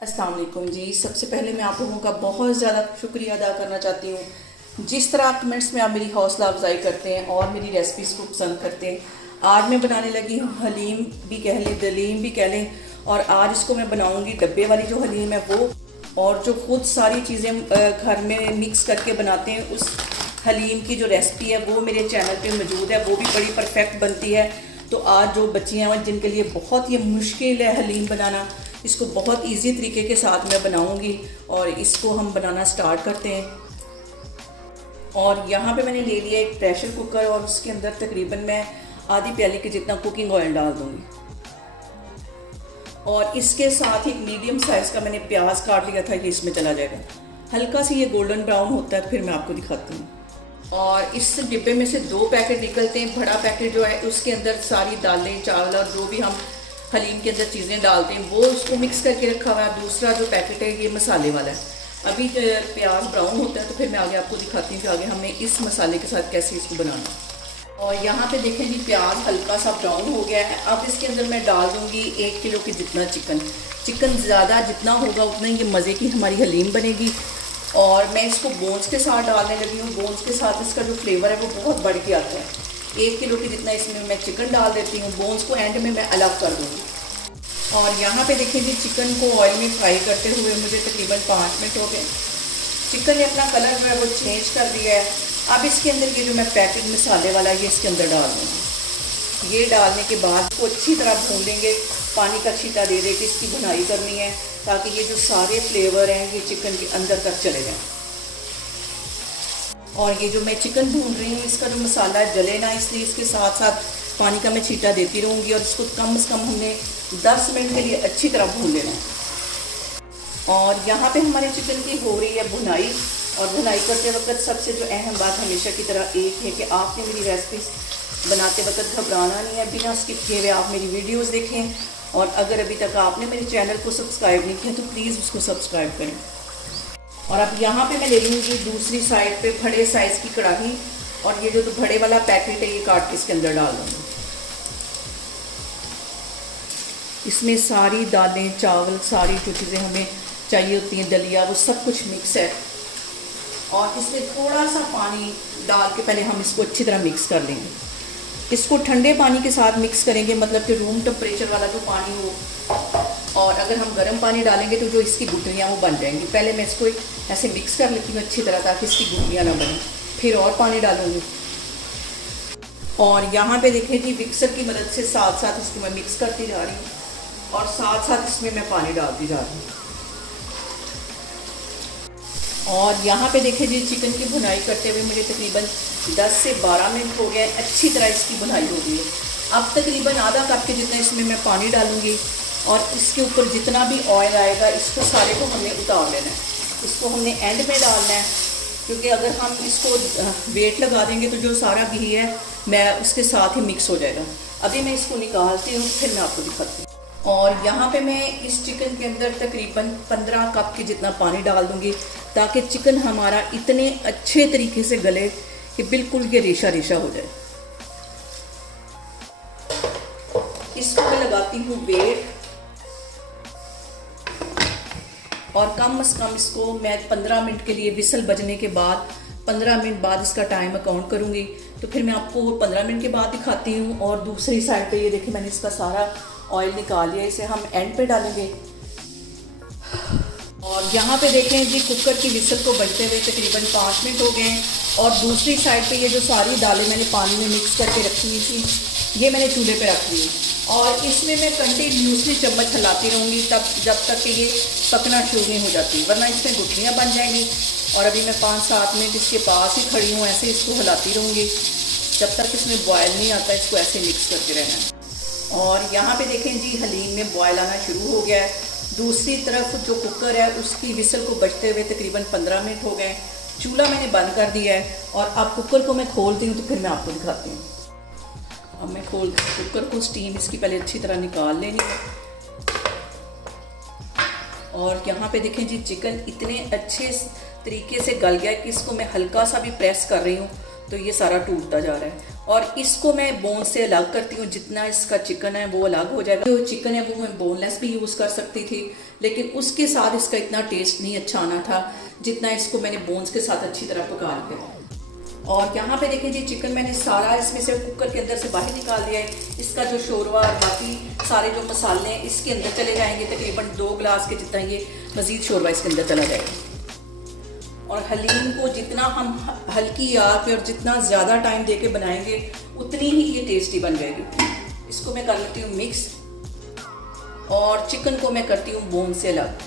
अस्सलाम वालेकुम जी। सबसे पहले मैं आप लोगों का बहुत ज़्यादा शुक्रिया अदा करना चाहती हूँ। जिस तरह कमेंट्स में आप मेरी हौसला अफजाई करते हैं और मेरी रेसिपीज़ को पसंद करते हैं। आज मैं बनाने लगी हूँ हलीम भी कह लें, दलीम भी कह लें। और आज इसको मैं बनाऊँगी डब्बे वाली जो हलीम है वो, और जो खुद सारी चीज़ें घर में मिक्स करके बनाते हैं उस हलीम की जो रेसिपी है वो मेरे चैनल पे मौजूद है। वो भी बड़ी परफेक्ट बनती है। तो आज जो बच्चियाँ हैं जिनके लिए बहुत ही मुश्किल है हलीम बनाना, इसको बहुत इजी तरीके के साथ मैं बनाऊंगी और इसको हम बनाना स्टार्ट करते हैं। और यहाँ पे मैंने ले लिया एक प्रेशर कुकर और उसके अंदर तकरीबन मैं आधी प्याली के जितना कुकिंग ऑयल डाल दूंगी। और इसके साथ ही एक मीडियम साइज़ का मैंने प्याज काट लिया था, ये इसमें चला जाएगा। हल्का सी ये गोल्डन ब्राउन होता है फिर मैं आपको दिखाती हूँ। और इस डिब्बे में से 2 पैकेट निकलते हैं। बड़ा पैकेट जो है उसके अंदर सारी दालें, चावल और जो भी हम हलीम के अंदर चीज़ें डालते हैं वो उसको मिक्स करके रखा हुआ है। दूसरा जो पैकेट है ये मसाले वाला है। अभी प्याज ब्राउन होता है तो फिर मैं आगे आपको दिखाती हूँ कि आगे हमें इस मसाले के साथ कैसे इसको बनाना। और यहाँ पे देखें जी, प्याज हल्का सा ब्राउन हो गया है। अब इसके अंदर मैं डाल दूँगी 1 किलो के जितना चिकन ज़्यादा जितना होगा उतना ये मज़े की हमारी हलीम बनेगी। और मैं इसको बोन्स के साथ डालने लगी हूँ। बोन्स के साथ इसका जो फ्लेवर है वो बहुत बढ़ के आता है। 1 किलो के जितना इसमें मैं चिकन डाल देती हूँ। बोन्स को एंड में मैं अलग कर दूँगी। और यहाँ पे देखें जी, चिकन को ऑयल में फ्राई करते हुए मुझे तकरीबन 5 मिनट हो गए। चिकन ने अपना कलर जो है वो चेंज कर दिया है। अब इसके अंदर ये जो मैं पैकेट मसाले वाला ये इसके अंदर डाल दूँगी। ये डालने के बाद इसको अच्छी तरह भून लेंगे, पानी का छींटा दे दे के इसकी भुनाई करनी है ताकि ये जो सारे फ्लेवर हैं ये चिकन के अंदर तक चले जाएँ। और ये जो मैं चिकन भून रही हूँ इसका जो मसाला जले ना, इसलिए इसके साथ साथ पानी का मैं छींटा देती रहूँगी। और इसको कम से कम हमने 10 मिनट के लिए अच्छी तरह भून लेना है। और यहाँ पे हमारे चिकन की हो रही है भुनाई। और भुनाई करते वक्त सबसे जो अहम बात हमेशा की तरह एक है कि आपने मेरी रेसिपी बनाते वक्त घबराना नहीं है। बिना स्किप किए हुए आप मेरी वीडियोज़ देखें। और अगर अभी तक आपने मेरे चैनल को सब्सक्राइब नहीं किया तो प्लीज़ उसको सब्सक्राइब करें। और अब यहाँ पे मैं ले लूँगी दूसरी साइड पे बड़े साइज़ की कढ़ाई। और ये जो बड़े वाला पैकेट है ये काट के इसके अंदर डाल दूँगी। इसमें सारी दालें, चावल, सारी जो चीज़ें हमें चाहिए होती हैं, दलिया, वो सब कुछ मिक्स है। और इसमें थोड़ा सा पानी डाल के पहले हम इसको अच्छी तरह मिक्स कर लेंगे। इसको ठंडे पानी के साथ मिक्स करेंगे, मतलब कि रूम टेम्परेचर वाला जो पानी हो। और अगर हम गर्म पानी डालेंगे तो जो इसकी गुठलियाँ वो बन जाएंगी। पहले मैं इसको ऐसे मिक्स कर लेती हूँ अच्छी तरह ताकि इसकी गुठलियाँ ना बने, फिर और पानी डालूँगी। और यहाँ पे देखें जी, मिक्सर की मदद से साथ साथ इसको मैं मिक्स करती जा रही हूँ और साथ साथ इसमें मैं पानी डालती जा रही हूँ। और यहाँ पे देखें जी, चिकन की भुनाई करते हुए मुझे तकरीबन 10 से 12 मिनट हो गए। अच्छी तरह इसकी भुनाई हो गई है। अब तकरीबन आधा कप के जितना इसमें मैं पानी डालूँगी। और इसके ऊपर जितना भी ऑयल आएगा इसको सारे को हमने उतार लेना है। इसको हमने एंड में डालना है, क्योंकि अगर हम इसको वेट लगा देंगे तो जो सारा घी है मैं उसके साथ ही मिक्स हो जाएगा। अभी मैं इसको निकालती हूँ फिर मैं आपको दिखाती हूँ। और यहाँ पे मैं इस चिकन के अंदर तकरीबन 15 कप के जितना पानी डाल दूँगी ताकि चिकन हमारा इतने अच्छे तरीके से गले कि बिल्कुल ये रेशा रेशा हो जाए। इसको मैं लगाती हूँ वेट। और कम से कम इसको मैं 15 मिनट के लिए, विसल बजने के बाद 15 मिनट बाद इसका टाइम अकाउंट करूँगी। तो फिर मैं आपको 15 मिनट के बाद दिखाती हूँ। और दूसरी साइड पे ये देखिए मैंने इसका सारा ऑयल निकाल लिया, इसे हम एंड पे डालेंगे। और यहाँ पे देखें जी, कुकर की विसल को बजते हुए तकरीबन 5 मिनट हो गए हैं। और दूसरी साइड पे ये जो सारी दालें मैंने पानी में मिक्स करके रखी हुई थी ये मैंने चूल्हे पे रख ली। और इसमें मैं कंटिन्यूसली चम्मच हिलाती रहूँगी तब जब तक कि ये पकना शुरू नहीं हो जाती, वरना इसमें गुठलियाँ बन जाएंगी। और अभी मैं 5-7 मिनट इसके पास ही खड़ी हूँ, ऐसे इसको हिलाती रहूँगी जब तक इसमें बॉयल नहीं आता। इसको ऐसे मिक्स करते रहना है। और यहाँ पे देखें जी, हलीम में बॉयल आना शुरू हो गया है। दूसरी तरफ जो कुकर है उसकी विसल को बजते हुए तकरीबन 15 मिनट हो गए। चूल्हा मैंने बंद कर दिया है। और अब कुकर को मैं खोलती हूँ तो फिर मैं आपको दिखाती हूँ। अब मैं खोल कुकर को, स्टीम इसकी पहले अच्छी तरह निकाल लेनी है। और यहाँ पे देखें जी, चिकन इतने अच्छे तरीके से गल गया कि इसको मैं हल्का सा भी प्रेस कर रही हूँ तो ये सारा टूटता जा रहा है। और इसको मैं बोन से अलग करती हूँ, जितना इसका चिकन है वो अलग हो जाएगा। जो चिकन है वो मैं बोनलेस भी यूज़ कर सकती थी, लेकिन उसके साथ इसका इतना टेस्ट नहीं अच्छा आना था जितना इसको मैंने बोन्स के साथ अच्छी तरह पका लिया। और यहाँ पे देखें जी, चिकन मैंने सारा इसमें से कुकर के अंदर से बाहर निकाल दिया है। इसका जो शोरवा और बाकी सारे जो मसाले हैं इसके अंदर चले जाएंगे। तकरीबन 2 गिलास के जितना ये मज़ीद शोरवा इसके अंदर चला जाएगा। और हलीम को जितना हम हल्की आग पे और जितना ज़्यादा टाइम दे के बनाएंगे उतनी ही ये टेस्टी बन जाएगी। इसको मैं कर लेती हूँ मिक्स, और चिकन को मैं करती हूँ बोन से अलग।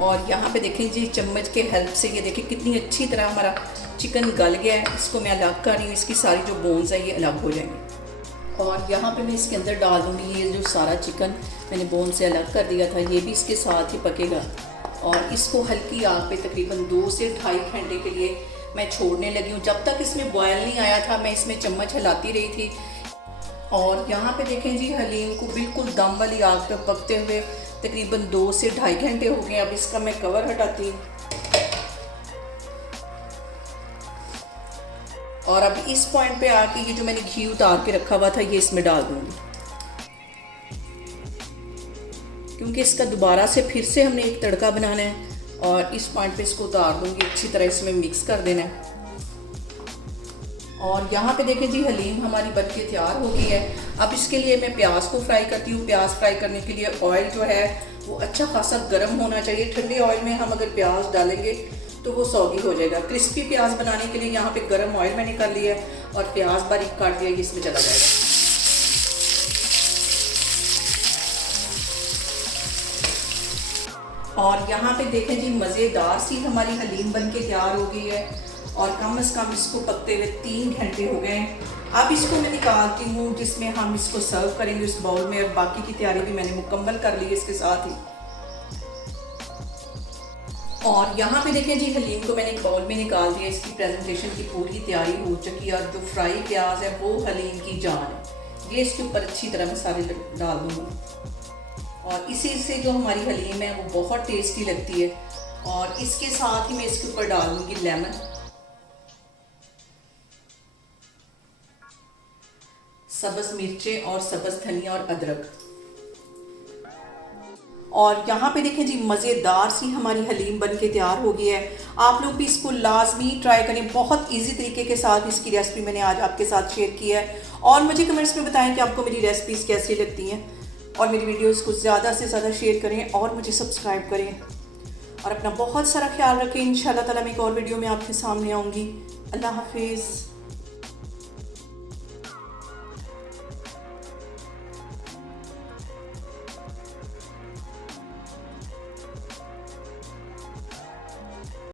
और यहाँ पे देखें जी, चम्मच के हेल्प से ये देखें कितनी अच्छी तरह हमारा चिकन गल गया है। इसको मैं अलग कर रही हूँ, इसकी सारी जो बोन्स है ये अलग हो जाएंगे। और यहाँ पे मैं इसके अंदर डाल दूँगी ये जो सारा चिकन मैंने बोन से अलग कर दिया था, ये भी इसके साथ ही पकेगा। और इसको हल्की आग पे तकरीबन 2 से 2.5 घंटे के लिए मैं छोड़ने लगी हूँ। जब तक इसमें बॉयल नहीं आया था मैं इसमें चम्मच हिलाती रही थी। और यहाँ पे देखें जी, हलीम को बिल्कुल दम वाली आग पे पकते हुए तकरीबन 2 से 2.5 घंटे हो गए। अब इसका मैं कवर हटाती हूँ, और अब इस पॉइंट पे आके ये जो मैंने घी उतार के रखा हुआ था ये इसमें डाल दूंगी, क्योंकि इसका दोबारा से फिर से हमने एक तड़का बनाना है। और इस पॉइंट पे इसको उतार दूंगी, अच्छी तरह इसमें मिक्स कर देना है। और यहाँ पे देखें जी, हलीम हमारी बनके तैयार हो गई है। अब इसके लिए मैं प्याज को फ्राई करती हूँ। प्याज फ्राई करने के लिए ऑयल जो है वो अच्छा खासा गर्म होना चाहिए। ठंडे ऑयल में हम अगर प्याज डालेंगे तो वो सौगी हो जाएगा। क्रिस्पी प्याज बनाने के लिए यहाँ पे गर्म ऑयल मैंने कर लिया है और प्याज बारीक काट दिया, इसमें चला जाएगा। और यहाँ पे देखें जी, मज़ेदार सी हमारी हलीम बनके तैयार हो गई है। और कम से कम इसको पकते हुए 3 घंटे हो गए हैं। अब इसको मैं निकालती हूँ, जिसमें हम इसको सर्व करेंगे उस बाउल में। और बाकी की तैयारी भी मैंने मुकम्मल कर ली है इसके साथ ही। और यहाँ पे देखें जी, हलीम को मैंने एक बाउल में निकाल दिया। इसकी प्रेजेंटेशन की पूरी तैयारी हो चुकी है। और जो फ्राई प्याज है वो हलीम की जान है। ये इसके ऊपर अच्छी तरह मसाले डाल दूँगी, और इसी से जो हमारी हलीम है वो बहुत टेस्टी लगती है। और इसके साथ ही मैं इसके ऊपर डाल दूँगी लेमन, सब्ज़ मिर्चें और सब्ज़ धनिया और अदरक। और यहाँ पे देखें जी, मज़ेदार सी हमारी हलीम बनके तैयार हो गई है। आप लोग भी इसको लाजमी ट्राई करें। बहुत इजी तरीके के साथ इसकी रेसिपी मैंने आज आपके साथ शेयर की है। और मुझे कमेंट्स में बताएं कि आपको मेरी रेसिपीज़ कैसी लगती हैं। और मेरी वीडियोस को ज़्यादा से ज़्यादा शेयर करें और मुझे सब्सक्राइब करें। और अपना बहुत सारा ख्याल रखें। इंशाल्लाह ताला मैं एक और वीडियो में आपके सामने आऊँगी। अल्लाह हाफिज़।